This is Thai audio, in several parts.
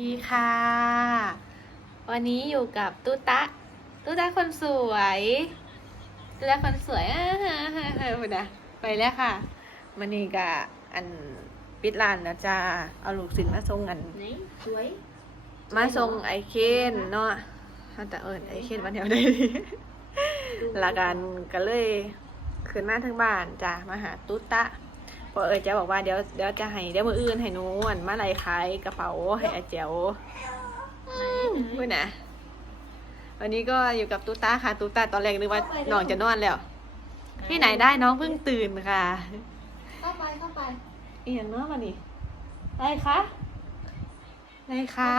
ดีค่ะ วันนี้อยู่กับตุ๊ตะตุ๊ตะคนสวยตุ๊ตะคนสวยอ่าฮะฮะฮะพูดนะไปแล้วค่ะมันนี่กะอันปิดร้านแล้วจ้าเอาลูกศิลมาส่งอันไหนสวยมาส่งไอเคนเนาะเอาแต่เอิญไอเคนวันเดียวได้ดีแลากันก็เลยขึ้นมาทั้งบ้านจ้ามาหาตุ๊ตะเพอเออจะบอกว่าเดี๋ยวเดี๋ยวจะให้เดี๋ยวมืออื่นให้หนูอันมาไล่ขายกระเป๋าให้อาเจียวพูดนะวันนี้ก็อยู่กับตุ๊ตาค่ะตุ๊ตาตอนแรกนึกว่าน้องจะนอนแล้ว ที่ไหนได้น้องเพิ่งตื่นค่ะ เข้าไปเข้าไปอีหยังเนาะมานี่อะไรคะอะไรคะ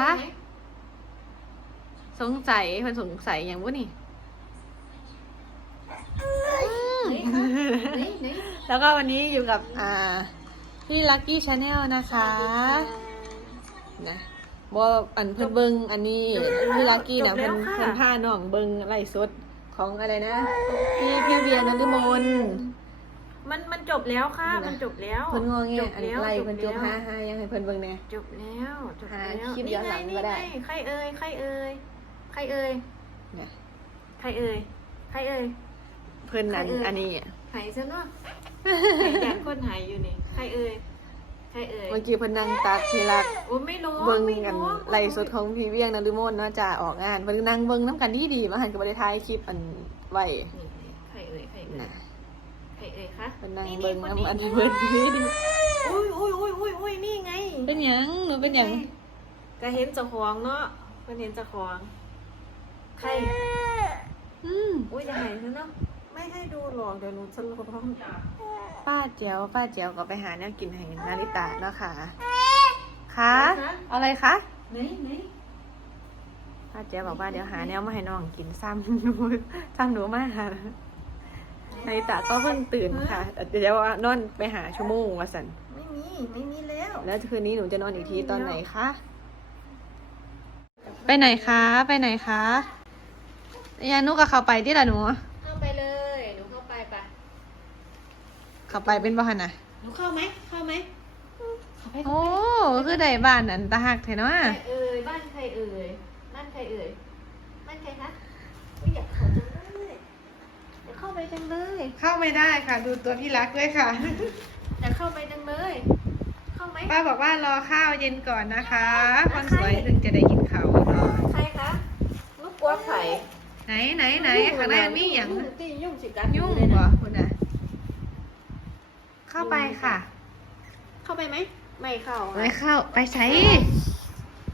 สงสัยเพิ่นสงสัยอย่างวุ้นี่ ไหนคะไหนไหนแล้วก็วันนี้อยู่กับอ่าพี่ลักกี้ชาแนลนะคะนะบ่อันเพิ่นเบิงอันนี้พี่ลักกี้นะเพิ่นเพิ่นพาน้องเบิงไล่สดของอะไรนะพี่พี่เวียนฤมลมันมันจบแล้วค่ะนี่นะมันจบแล้วเพิ่นงอแงจบอันแล้วไล่เพิ่นจบแล้วหาหายังให้เพิ่นเบิ่งแหน่จบแล้วจบหาแล้วคลิปย้อนหลังก็ได้นี่ไงใครเอ่ยใครเอ่ยใครเอ่ยเนี่ยใครเอ่ยใครเอ่ยเพิ่นอันใครเอ่ยอันนี้ หายซะเนาะหายจากคนหายอยู่นี่ ใครเอ่ย ใครเอ่ย เมื่อกี้เพิ่นนั่งตักพี่ลักโอ้ไม่รู้เบิ่งไม่กันรู้ไล่สดของพี่เวียงนฤมลเนาะจ้าออกงานเพิ่นนั่งเบิ่งน้ำกันดีๆมาหันก็บ่ได้ถ่ายคลิปอันไว้นี่ใครเอ่ย ใครเอ่ย นะใครเอ่ยคะเพิ่นนั่งนี่เบิ่งคน้ำอันนี้เพิ่นดีดีอุ้ยอุ้ยอุ้ยอุ้ยอุ้ยนี่ไง เป็นหยังหนูเป็นหยังก็เห็นเจ้าของเนาะเพิ่นเห็นเจ้าของ ใคร อืมอุ้ยจะหายแล้วเนาะ ไม่ให้ดูหรอกเดี๋ยวหนูจะร้องป้าเจียวป้าเจียวก็ไปหาแนวกินให้นาริตาเนาะค่ะคะเอาอะไรคะไหนไหนป้าเจียวบอกว่าเดี๋ยวหาแนวมาให้น้องกินซ้ำหนูซ้ำหนูมากค่ะนาริตาก็เพิ่งตื่นค่ะเดี๋ยวว่านอนไปหาชั่วโมงว่าสันไม่มีไม่มีแล้ว แล้วคืนนี้หนูจะนอนอีกทีตอนไหนคะไปไหนคะ ไปไหนคะยานุกับเขาไปที่ละหนู เข้าไปเลยหนูเข้าไปปะ เขาไปเป็นบ้านน่ะหนูเข้าไหมเข้าไหมเข้าไปโอ้คือได้บ้านนั่นตาหักเถอะเนาะใครเอ่ยบ้านใครเอ่ยบ้านใครเอ่ยบ้านใครคะไม่อยากเข้าจังเลยอยากเข้าไปจังเลยเข้าไม่ได้ค่ะ ดูตัวพี่รักด้วยค่ะ อยากเข้าไปจังเลย เข้าไหมป้าบอกว่ารอข้าวเย็นก่อนนะคะคนสวยถึงจะได้กินข้าวเนาะใครคะลูกกลัวไข่ไหนไหนไหนข้างในมันมีอย่างที่ยุ่งสิกันยุ่งเลยเหรนะอคุณน่ะ เข้าไปค่ะ เข้าไปไหม ไม่เข้าไม่เข้าไปใช้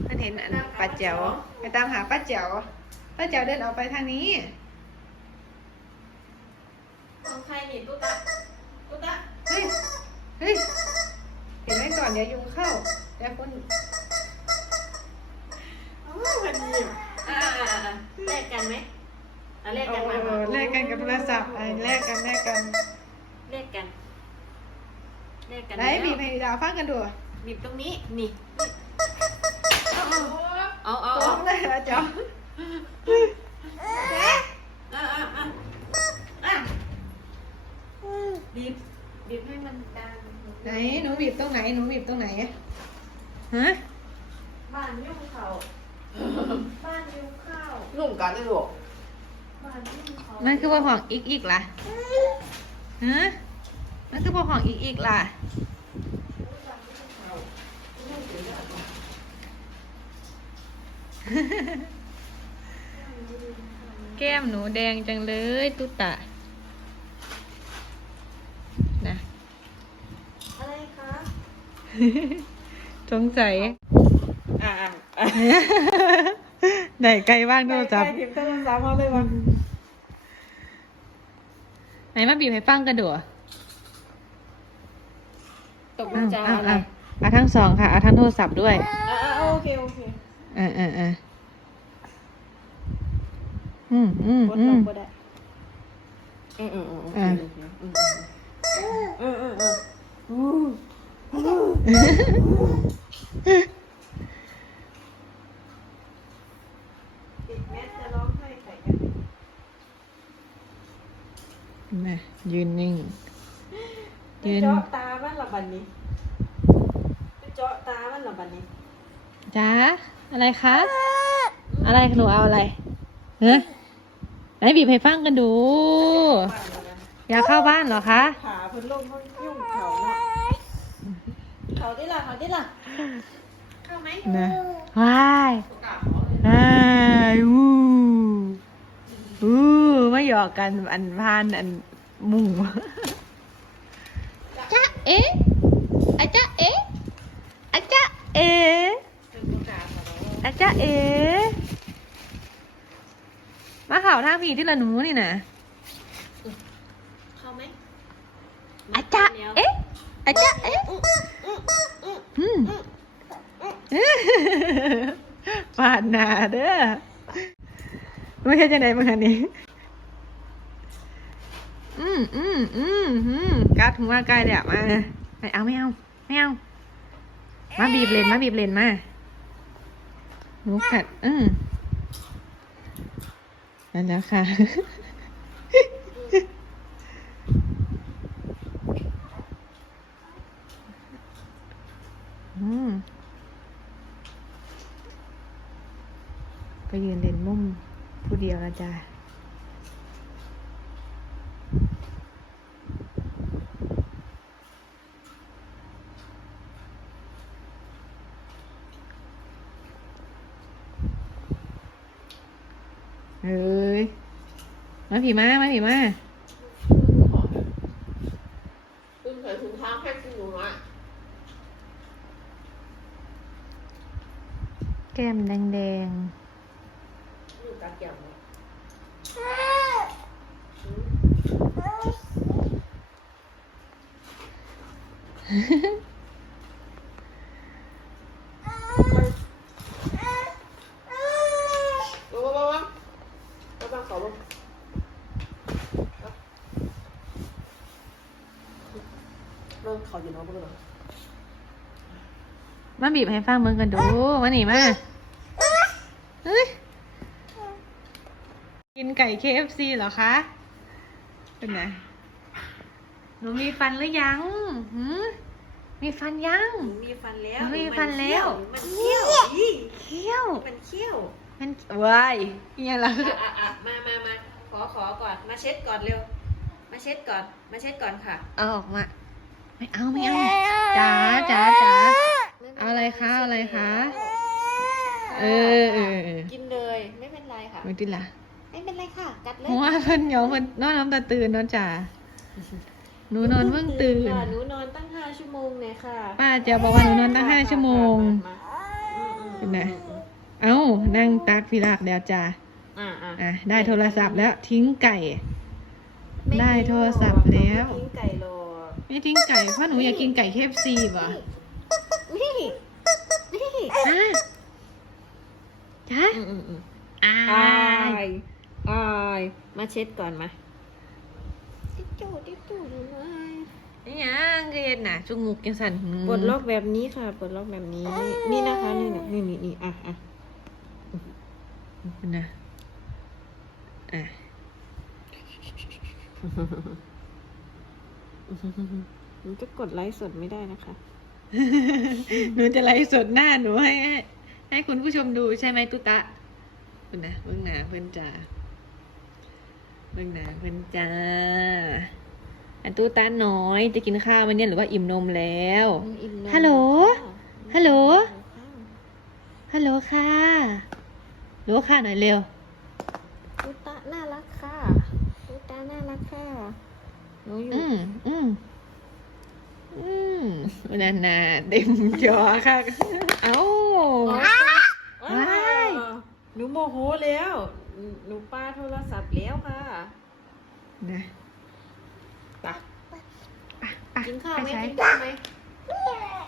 มันเห็นอันป้าเจ๋วไปตามหาป้าเจ๋วป้าเจ๋วเดินออกไปทางนี้ของใครนี่ตุ๊ตะตุ๊ตะเฮ้ยเฮ้ยเห็นไหมก่อนเดี๋ยวยุงเข้าเดี๋ยวคนอ๋อวันนี้อ่าอ่าอ่าแลกกันไหมอะแลกกันมาเออแลกกันกับโทรศัพท์ไอ้แลกกันแลกกันแลกกัน แลกกันไหนบีบให้ดาวฟังกันดูบีบตรงนี้นี่เอาเอาร้อเอางเลยเหรอจ๊ะอะอะอะอะบีบบีบให้มันดังไหนหนูบีบตรงไหนหนูบีบตรงไหนฮะบ้านยุ่งเขาบ้านยุ่งข้าวนุ่มกันได้หรอบ้านยุ่งเขามันคือว่าห่องอีกอีกล่ะฮะ มันคือว่าห่องอีกอีกล่ะ แก้มหนูแดงจังเลยตุ๊ตะนะอะไรคะสงสัยอ่าไหนไกลบ้างโทรศัพท์ถึงต้นสามเอาเลยวันไหนมาบีบให้ฟังกันดูอะ ตกลงจะอ้าเอาวอะไรอ้าวเอาทั้งสองค่ะ เอาทั้งโทรศัพท์ด้วยอ่าโอเคโอเคอ่าอ่าอ่าอืมอืมกดอืลมงก็ได้อืมอืมอืมอ่าอืมอืมอืมอืมปิดแมสจะร้องไห้ใส่กันนะยืนนิ่งไปยืน เจาะตามันละ บันนี้ไปเจาะตามันละบันนี้จ้าอะไรคะ อะไรหนูเอาอะไรเฮ้ยไหนบีบให้ฟังกันดู อยากเข้าบ้านเหรอคะขาเพิ่นลงเพิ่นยุ่งเขาเนาะเขาได้ล่ะเขาได้ล่ะเข้าไหมนะว้ายว้ายวู้วู้ไม่หยอกกันอันพานอันหมุ่งจ๊ะ เอ๊ะอาจ๊ะเอ๊ะอาจ๊ะเอ๊ะเป็นประกาศเหรออาจ๊ะเอ๊ะมาข่าวทางผีที่ละหนูนี่นะเข้าไหมอาจ๊ะเอ๊ะอาจ๊ะเอ๊ะอืมปาดหนาเด้อไม่ใช่จะไหนมาคันนี้ อืมอืมอืมอืมกัดหัวใกล้แล้วมาไม่เอาไม่เอาไม่เอา มาบีบเลนมาบีบเลนมาหนูกัด อืมนั่นแล้วค่ะอืมก็ยืนเล่นมุมผู้เดียวละจ้าเอ้ย มาผีมามาผีมาคุณใส่ถุงเท้าให้คุณหนูอะแก้มแดงอยู่ตาเกี่ยวไหม ระวังระวังระวังเขาลง มเขาอยู่เนาะเพื่อนมาบีบให้ฟังมึงกันดูมาหนีมาเฮ้ยกินไก่ KFC เหรอคะ เป็นไง หนูมีฟันหรือยังหืมมีฟันยัง มีฟันแล้วมีฟันแล้ว มันเขี้ยว เขี้ยว มันเขี้ยว มันวายยังไงล่ะอะอ่มามามาขอขอก่อน มาเช็ดก่อนเร็ว มาเช็ดก่อน มาเช็ดก่อนค่ะ เอาออกมา ไม่เอาไม่เอาจ๋าจ๋าจ๋าเอาอะไรคะเอาอะไรคะเออเออเออกินเลยไม่เป็นไรค่ะไม่ติดละไม่เป็นไรค่ะกัดเลยหัวเพิ่นเหยองเพิ่นนอนน้ำตาตื่นนอนจ๋าหนูนอนเพิ่งตื่นค่ะหนูนอนตั้งห้าชั่วโมงเลยค่ะป้าเจะบอกว่าหนูนอนตั้งห้าชั่วโมงมาอืมอืมเป็นไงเอ้านั่งตักพิราบแล้วจ้าอ่าอ่าอะได้โทรศัพท์แล้วทิ้งไก่ ได้โทรศัพท์แล้วไม่ทิ้งไก่หรอก ไม่ทิ้งไก่เพราะหนูอยากกินไก่เคฟซีป่ะนี่นี่อะจ้าอืมอืมอืมอ่าอายอายมาเช็ดก่อนมาติ๊กจูติ๊กจูหนูหน่อยนี่ยังก็เห็นน่ะจุงมุกยังสั่นปลดล็อกแบบนี้ค่ะปลดล็อกแบบนี้ นี่นะคะนี่นะนี่นี่นี่อะอะเป็นนะอะ หนูจะกดไลค์สดไม่ได้นะคะ หนูจะไลฟ์สดหน้าหนูให้ ให้ให้คุณผู้ชมดูใช่ไหมตุตะเป็นนะเบิ่งหน้าเพิ่นจ้าเบิ่งหน้าเพิ่นจ้าอันตุตะน้อยจะกินข้าวไหมเนี่ยหรือว่าอิ่มนมแล้วอิ่มนมฮัลโหลค่ะฮัลโหลค่ะฮัลโหลค่ะฮัลโหลค่ะหน่อยเร็วตุ๊ตะน่ารักค่ะตุ๊ตะน่ารักค่ะหนูอยู่ อืมอืมอืม นานาเต็มจอค่ะ เอ้าว้า ว้าย หนูโมโหแล้ว หนูป้าโทรศัพท์แล้วค่ะนะไปอะกินข้าวไหมไปใช้กินข้าวไหม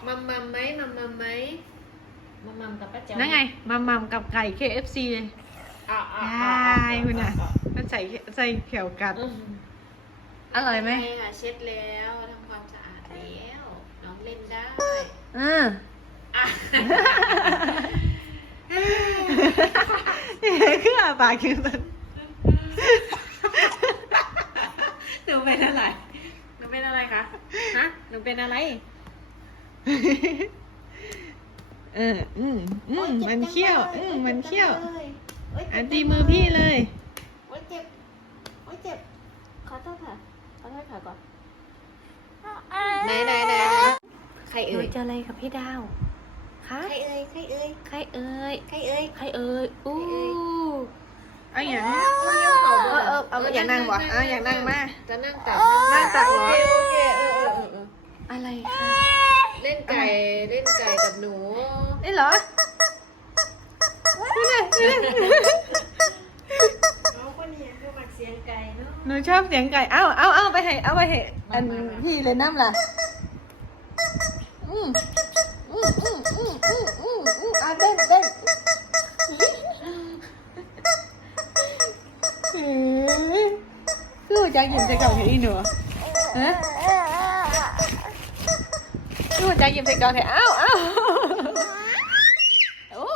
มัมมัมไหมมัมมัมไหมมัมมัมกับป้าแจ๋วนั่นไงมัมมัมกับไก่ KFC เลยอะอะได้อะอะคุณน่ะมันใส่ใส่เขียวกัดอืมอร่อยไหมใช่ค่ะเช็ดแล้วทำ อืมอะคืออาปากคือมันหนูเป็นอะไรหนูเป็นอะไรคะฮะหนูเป็นอะไรเอออืมอืมมันเขี้ยว อืมมันเขี้ยวอันตีมือพี่เลยโอ๊ยเจ็บโอ๊ยเจ็บขอโทษค่ะขอโทษค่ะก่อนไหนไหนไหน ใครหนูเอ่ย จะอะไรกับพี่ดาวคะใครเอ่ย ใครเอ่ย ใครเอ่ยใครเอ่ย ใครเอ่ยอู้ใครเอ่ยเอาอย่างต้องยกเข่าเออเออเอาอยากนั่งบ่เอาอยากนั่งมา จะนั่งตักนั่งตักเหรอ โอเคโอเคเออเออเออเอออะไรคะเล่นไก่ เล่นไก่กับหนู นี่เหรอนี่เลยนี่เลยเอาคนนี้คือมักเสียงไก่เนาะ หนูชอบเสียงไก่เอาเอาเอาไปให้เอาไปให้อันพี่เลยน้ำล่ะ อืมอืมอืมอืมอืมอืมอืมอะเต้นเต้นเฮ้ยคือจะหยิบใส่กล่องให้อีหนูฮะคือจะหยิบใส่กล่องให้อ้าวอ้าวโอ้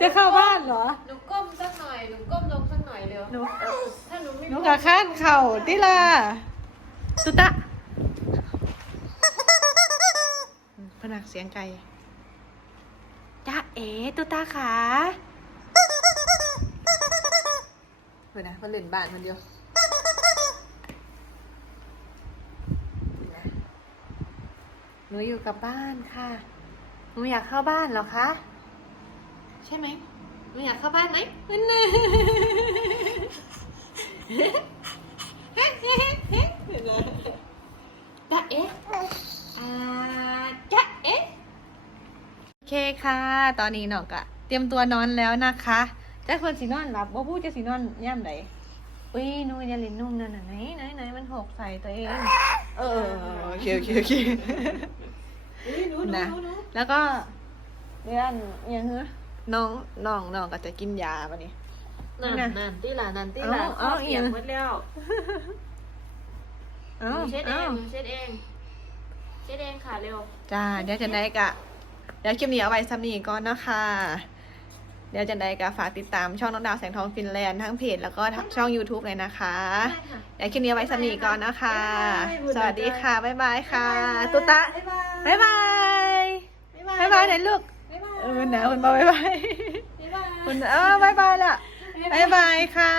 จะเข้าบ้านเหรอ หนูก้มสักหน่อย หนูก้มลงสักหน่อยเร็วหนู ถ้าหนูไม่หนูกะข้านเข่าติล่ะตุตะผ นักเสียงไก่จ้าเอ๋ตุตาขาเพื่อนนะมันเล่นบ้านคนเดียวหนูอยู่กับบ้านค่ะหนูอยากเข้าบ้านเหรอคะใช่ไหมหนูอยากเข้าบ้านไหมนั่นน่ะ จ๊ะเอ๊ะอ่าจ๊ะเอ๊ะ โอเค่ะ ตอนนี้น้องกะเตรียมตัวนอนแล้วนะคะจะคนสีนอนหลับบ่พูดจะสีนอนย่ำไหนอุ้ยนูอย่าเล่นนุ่มนั่นน่ะไหนไหนไหนมันหกใส่ตัวเอง เออโอเคโอเคโอเคนะแล้วก็เรื่องย่างเงี้ยน้องน้องน้องก็จะกินยาปะนี่นั่นนั่นตีหลานั่นตีหลาเอาเอียกอีกหมดแล้วเอาหนูเช็ดเองหนูเช็ดเองเช็ดเองค่ะเร็วจ้าเดี๋ยวจะได้กะ เดี๋ยวคลิปนี้เอาไว้ซ้ำนี้ก่อนนะคะเดี๋ยวจะได้กะฝากติดตามช่องน้องดาวแสงทองฟินแลนด์ทั้งเพจแล้วก็ทั้งช่อง YouTube เลยนะคะได้ค่ะเดี๋ยวคลิปนี้เอาไว้ซ้ำนี้ก่อนนะคะ สวัสดีค่ะ บ๊ายบายค่ะ ตุ๊ตะบ๊ายบายบ๊ายบายบ๊ายบายไหนลูกบ๊ายบายเออหนาวคุณบอกบ๊ายบายบ๊ายบายคุณเออบ๊ายบายละบ๊ายบายค่ะ